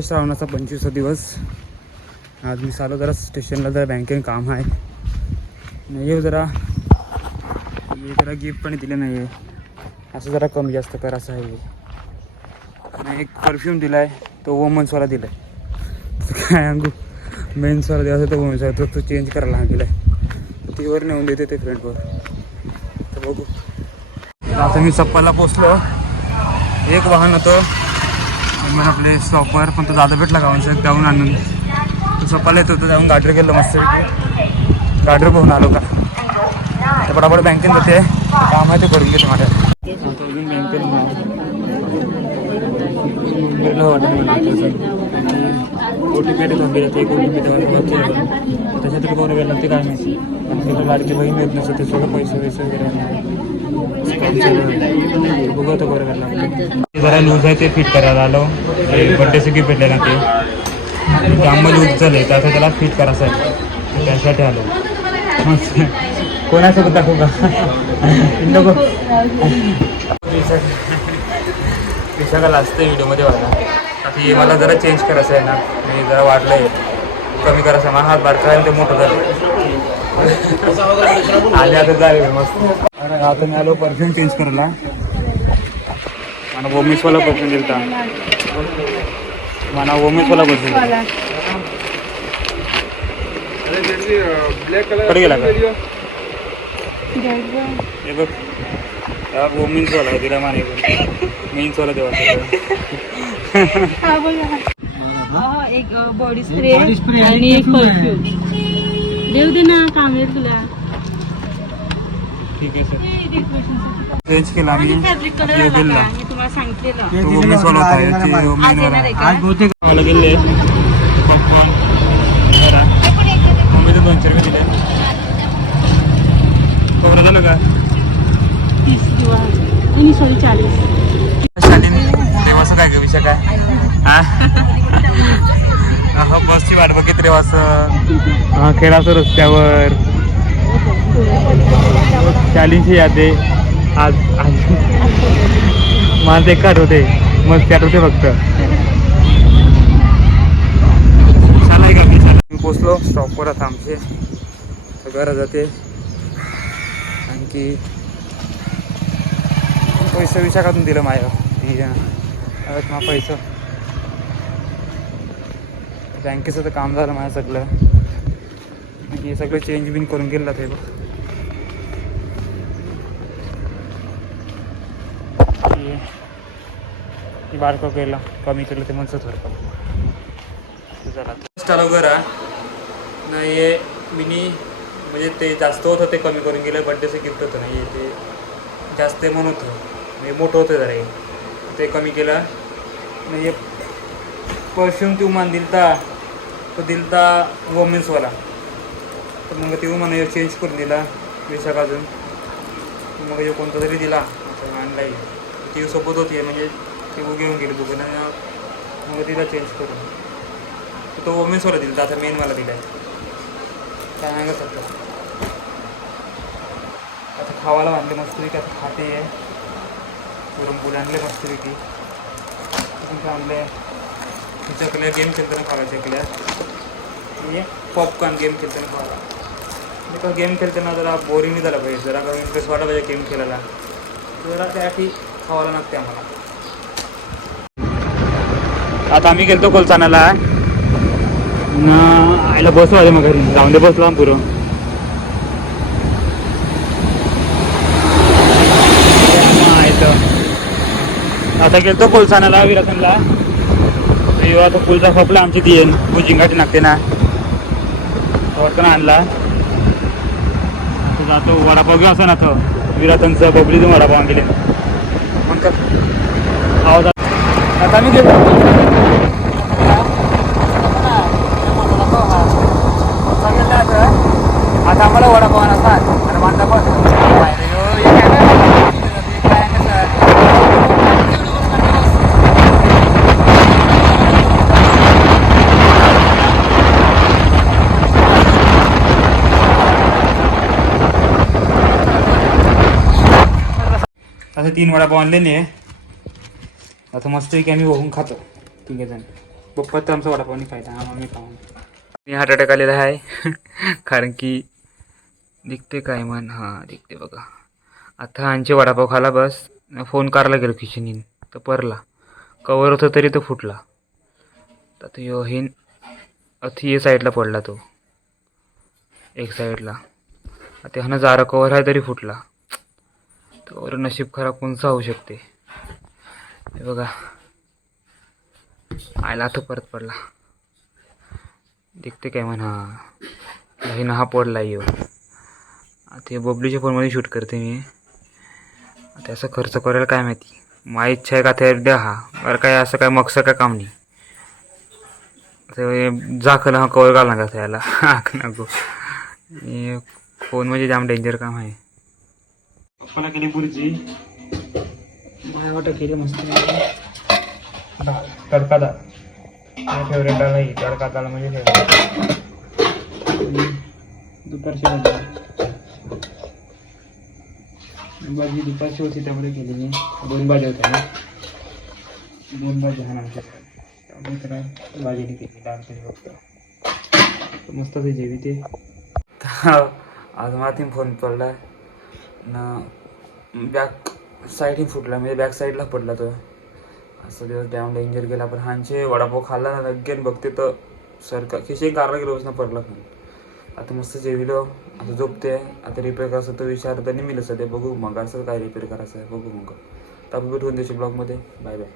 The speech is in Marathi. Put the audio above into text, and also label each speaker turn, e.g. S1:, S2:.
S1: श्रावणाचा पंचवीसा दिवस. आज मी चालू जरा स्टेशनला जरा बँकेने काम आहे. नाही येऊ जरा. हे जरा गिफ्ट पण दिले नाही आहे असं जरा कमी जास्त करायचं आहे. आणि एक परफ्यूम दिला आहे तो वुमन्सवाला दिला आहे काय अंगू? मेन्सवाला द्यायचा तो वुमन्सवाला तो तो चेंज करायला सांगितला आहे तीवर नेऊन देते ते फ्रेंडवर तर बघू. आता मी चप्पाला पोचलो. एक वाहन होतं. मग आपले स्टॉपवर पण तो दादा भेटला गावांचं जाऊन आणून. तो चप्पाला येत होतं जाऊन गाडर गेलो मस्त. गाडर पोहून आलो का? तर बडाबड बँकेत जाते. काम आहे ते करून घेते माझ्या आता ओ टी पी घेऊन गेलं ते ओ टी पी कोण गेलं ते काय माहिती. आणि बहीण येत नसतं ते सगळं पैसे वैसे वगैरे बघू आता जरा लूज आहे ते फिट करायला आलो. बड्डे सगळी भेटले ना ते. जाम लूज झाले तर त्याला फिट करायचं आहे त्यासाठी आलो. कोणासोबत दाखवू का? नको. विशाखाला असते व्हिडिओमध्ये वाटा आता हे मला जरा चेंज करायचं आहे ना. मी जरा वाढलं आहे कमी करायचं मला हात बारका ते मोठं झालं आले आता जाईल मस्त. अरे आता मी आलो परफ्यूम चेंज करायला. मला वोमिसवाला परफ्यूम दिलता. मला वोमिसवाला परफ्यूमकडे गेला का? हे बघ. वोमिन्सवाला तिला माने मेन्सवाला देवा
S2: एक बॉडी स्प्रे आणि एक परफ्यूम देऊ दे ना काम येईल तुला.
S1: ठीक आहे सर चेंज केला मी
S2: फॅब्रिक कलर
S1: हे
S2: आला
S1: दिला.
S2: का मी तुम्हाला सांगितलेलं.
S1: तो वोमिन्सवाला होता हे ते
S2: आज येणार
S1: मेनवाला
S2: आहे का?
S1: आज बहुतेक मला गेले पॉपकॉर्न मम्मीचे दोनशे रुपये दिले. कवर झालं का?
S2: तीस किंवा नाही सॉरी चाळीस.
S1: शालीन देवाचं काय ग विषय काय? हा? हा बसची वाट बघित रे असं हा खेळाचं रस्त्यावर शालीनची यादे. आज आज. मला ते काट होते. मग होते फक्त. आहे का? मी पोचलो. स्टॉपवर आता आमचे. तर घरा जाते. आणखी पैसे विशाखातून दिलं माझ्या ती अं, मग पैसे. बँकेचं तर काम झालं माझं सगळं. आणखी हे सगळं चेंज बिन करून गेलं ते बघ. हे- हे बारकं केलं. कमी केलं ते म्हणत थोडं झाला चालू करा नाही हे मिनी म्हणजे ते जास्त होतं ते कमी करून गेलं बड्डेचं गिफ्ट होतं. नाही ते जास्त म्हणत होतं. म्हणजे मोठं होतं जरा हे. ते कमी केलं. म्हणजे परफ्यूम ती उमान दिलता. तो दिलता वोमेन्सवाला तर मग ती उमान चेंज करून दिला विशाख अजून. मग हे कोणता तरी दिला. आणलाय ती सोबत होती म्हणजे ती घेऊन गेली दुकान मग तिला चेंज करून. तो ओमेसवाला दिला आता मेनवाला दिला आहे काय नाही करत आता खावायला बांधले मस्तपैकी आता खाते. आहे पुरणपोळी आणले मस्तपैकी. तुमचे आणले चकल्या गेम खेळताना खावा चकल्या. पॉपकॉर्न गेम खेळताना खावा. का गेम खेळताना जरा बोरिंग नाही झाला पाहिजे. जरा इंटरेस्ट वाटला पाहिजे गेम खेळायला. जरा त्यासाठी खावायला लागते आम्हाला. आता आम्ही गेलतो कोलचानाला ना आईला बसलो आले मग घरी. जाऊन दे बसलो आम्ही पुरं. आता गेलतो कोलसानाला विरासनला. तो पुलचा खपला आमची ती येईन. भुजिंगाची लागते ना. वरतून आणला. आता जातो वडापाव घेऊ असं ना तो. विरातनचं बबलीतून वडापाव गेले फोन कर. आवाज आता मी घेतो आता आम्हाला वडापाव आणा आणि बांधा पण. असं तीन वडापाव आणलेले आहे. आता मस्त की आम्ही बघून खातो. तिघेजण जण. पप्पा तर आमचा वडापाव नाही खायचा हा खाऊन. मी हार्ट अटॅक आलेला आहे. कारण की दिखते काय मन? हां दिखते बघा. आता आमचे वडापाव खाला बस. फोन कारला गेलो किचनीन तर परला. कवर होतं तरी तो फुटला. तर तो यो हिन अथी ये साईडला पडला तो. एक साईडला आता ह्यानं जारा कवर आहे तरी फुटला. तर नशीब खराब कोणचं होऊ शकते. हे बघा. आयला तो परत पडला. दिखते काय म्हणा. नाही ना हा पडला येऊ आता हे बबलीच्या फोनमध्ये शूट करते मी. आता असं खर्च करायला काय माहिती. माझी इच्छा आहे का ते द्या हा. बरं काय असं काय मगसं काय काम नाही. ते जाखल हा कवर घालणार का त्याला? हाक नको. फोन म्हणजे जाम डेंजर काम आहे. पप्पाला केली बुर्जी. माझ्या वाटत केली मस्त तडका डाळ माझ्या फेवरेट डाळ आहे तडका डाळ म्हणजे फेवरेट दुपारची भाजी. भाजी दुपारची होती त्यामुळे केलेली. दोन भाज्या होत्या ना. दोन भाज्या हा आमच्या. त्यामुळे त्याला भाजीने केली डाळ केली फक्त. मस्त ते जेवी ते. आज मला फोन पडला ना बॅक साईडही फुटला. म्हणजे बॅक साईडला पडला तो. असं दिवस डॅम डेंजर गेला. पण हांचे वडापाव खाल्ला ना लगेन बघते तर सरका खिशे कारला गेलो ना पडला पण. आता मस्त जेविलो आता झोपते आता रिपेअर करायचं तो विचार तर नाही मिळत सध्या बघू मग. असं काय रिपेअर करायचं आहे? बघू मग. तर आपण भेटून देशी ब्लॉगमध्ये बाय बाय